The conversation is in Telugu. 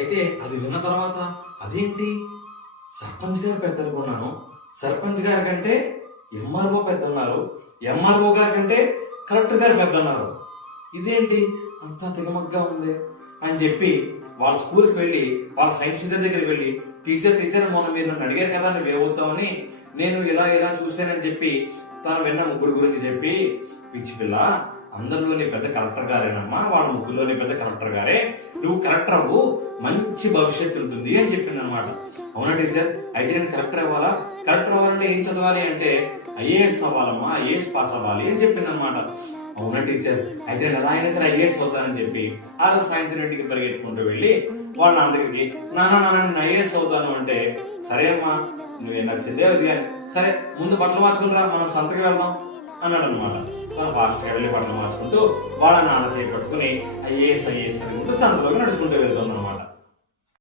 అయితే అది విన్న తర్వాత అదేంటి సర్పంచ్ గారు పెద్ద అనుకున్నాను, సర్పంచ్ గారి కంటే ఎంఆర్ఓ పెద్ద ఉన్నారు, ఎంఆర్ఓ గారి కంటే కలెక్టర్ గారు పెద్ద ఉన్నారు, ఇదేంటి అంతా తిగమగ్గా ఉంది అని చెప్పి వాళ్ళ స్కూల్కి వెళ్ళి వాళ్ళ సైన్స్ టీచర్ దగ్గరికి వెళ్ళి టీచర్ మొన్న మీరు నన్ను అడిగారు కదా నువ్వేమవుతావని, నేను ఇలా చూశానని చెప్పి తను విన్న ముగ్గురు గురించి చెప్పి, పిచ్చి పిల్ల అందరిలోని పెద్ద కలెక్టర్ గారేనమ్మా, వాళ్ళ ముగ్గురులోని పెద్ద కలెక్టర్ గారే, నువ్వు కలెక్టర్ అవ్వు, మంచి భవిష్యత్తు ఉంటుంది అని చెప్పింది అనమాట. అవునా టీచర్, అయితే నేను కలెక్టర్ అవ్వాలా? కలెక్టర్ అవ్వాలంటే ఏం చదవాలి అంటే ఐఏఎస్ అవ్వాలమ్మా, ఐఏఎస్ పాస్ అవ్వాలి అని చెప్పింది అనమాట. అవునా టీచర్, అయితే నేను ఎలా అయినా సరే ఐఏఎస్ అవుతానని చెప్పి ఆ రోజు సాయంత్రం ఇంటికి పరిగెట్టుకుంటూ వెళ్ళి వాళ్ళ నాన్న దగ్గరికి, నాన్న నేను ఐఏఎస్ అవుతాను అంటే, సరే అమ్మా నువ్వు నాకు చదివేది కానీ, సరే ముందు బట్టలు మార్చుకుంటారా మనం సంతకి వెళ్దాం అన్నాడు అనమాట. మనం ఫాస్ట్గా వెళ్ళి బట్టలు మార్చుకుంటూ వాళ్ళ నాన్న చేపట్టుకుని ఐఏఎస్ అనుకుంటూ సంతలోకి నడుచుకుంటూ వెళ్తాం అనమాట.